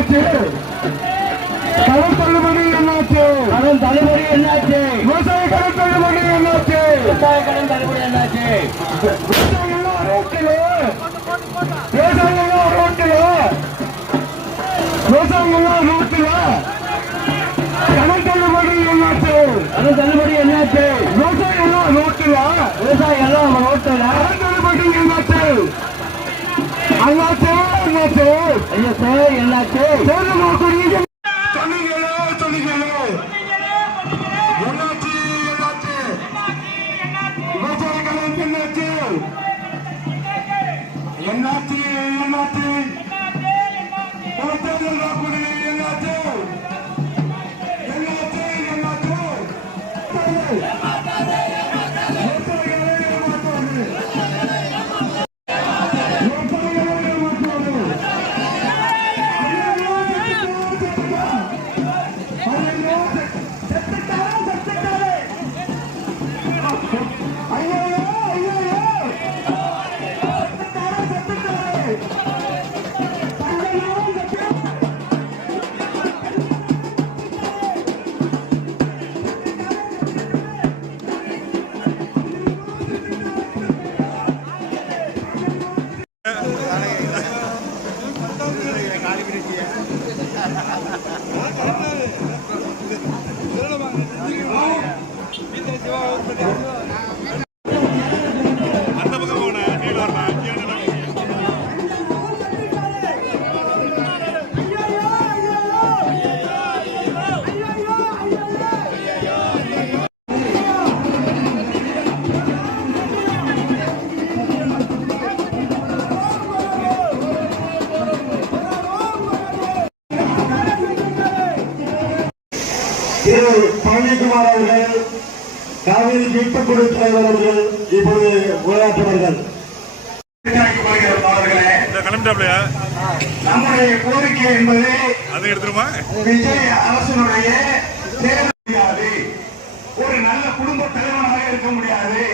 என்னாச்சு? கடன் தள்ளுபடி என்னாச்சு? கடன் தள்ளுபடி என்னாச்சு? விவசாய கடன் தள்ளுபடி என்னாச்சு? விவசாய கடன் தள்ளுபடி என்னாச்சு? விவசாயிகள் ரோட்டில், விவசாயிகள் ரோட்டில், விவசாயிகள் ரோட்டில் கடன் தள்ளுபடி என்னாச்சு? கடன் தள்ளுபடி என்னாச்சு? விவசாயிகள் ரோட்டில், விவசாயிகள் ரோட்டில் கடன் தள்ளுபடி என்னாச்சு? அண்ணாச்சு என்னாச்சு? ஐயா சார் என்னாச்சு? சொன்னீங்களோ சொன்னீங்களோ என்னாச்சு என்னாச்சு? விவசாய கடன் என்னாச்சு? என்னாச்சு என்னாச்சு? விவசாயிகள் வாக்குறுதி என்னாச்சு? என்னாச்சு என்னாச்சு? திரு பழனிக்குமார் அவர்கள், காவிரி மீட்புக்குழு தலைவர் அவர்கள் இப்பொழுது உரையாற்றுவார்கள். நம்முடைய கோரிக்கை என்பது விஜய் அரசனுடைய ஒரு நல்ல குடும்ப தலைவனாக இருக்க முடியாது.